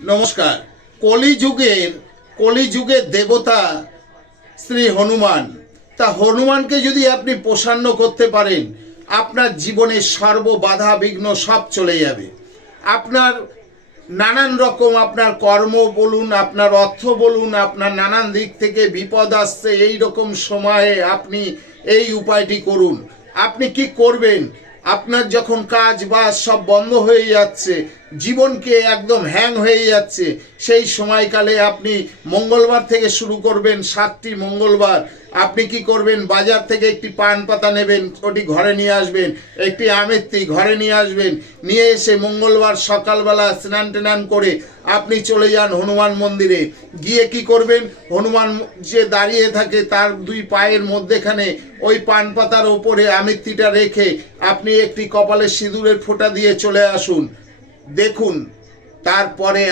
নমস্কার। কলিযুগের দেবতা শ্রী হনুমান। তা হনুমানকে যদি আপনি প্রসন্ন করতে পারেন, আপনার জীবনের সর্ব বাধা বিঘ্ন সব চলে যাবে। আপনার নানান রকম আপনার কর্ম বলুন, আপনার অর্থ বলুন, আপনার নানান দিক থেকে বিপদ আসছে। এই রকম সময়ে আপনি এই উপায়টি করুন। আপনি কি করবেন? আপনার যখন কাজ বাজ সব বন্ধ হয়ে যাচ্ছে, জীবনকে একদম হ্যাং হয়ে যাচ্ছে, সেই সময়কালে আপনি মঙ্গলবার থেকে শুরু করবেন। 7টি মঙ্গলবার আপনি কি করবেন? বাজার থেকে একটি পান পাতা নেবেন, ওটি ঘরে নিয়ে আসবেন। একটি আমেত্তি ঘরে নিয়ে আসবেন। নিয়ে এসে মঙ্গলবার সকালবেলা স্নান টান করে আপনি চলে যান হনুমান মন্দিরে। গিয়ে কি করবেন? হনুমান যে দাঁড়িয়ে থাকে তার দুই পায়ের মধ্যেখানে ওই পান পাতার ওপরে আমেত্তিটা রেখে আপনি একটি কপালে সিঁদুরের ফোঁটা দিয়ে চলে আসুন। দেখুন, তারপরে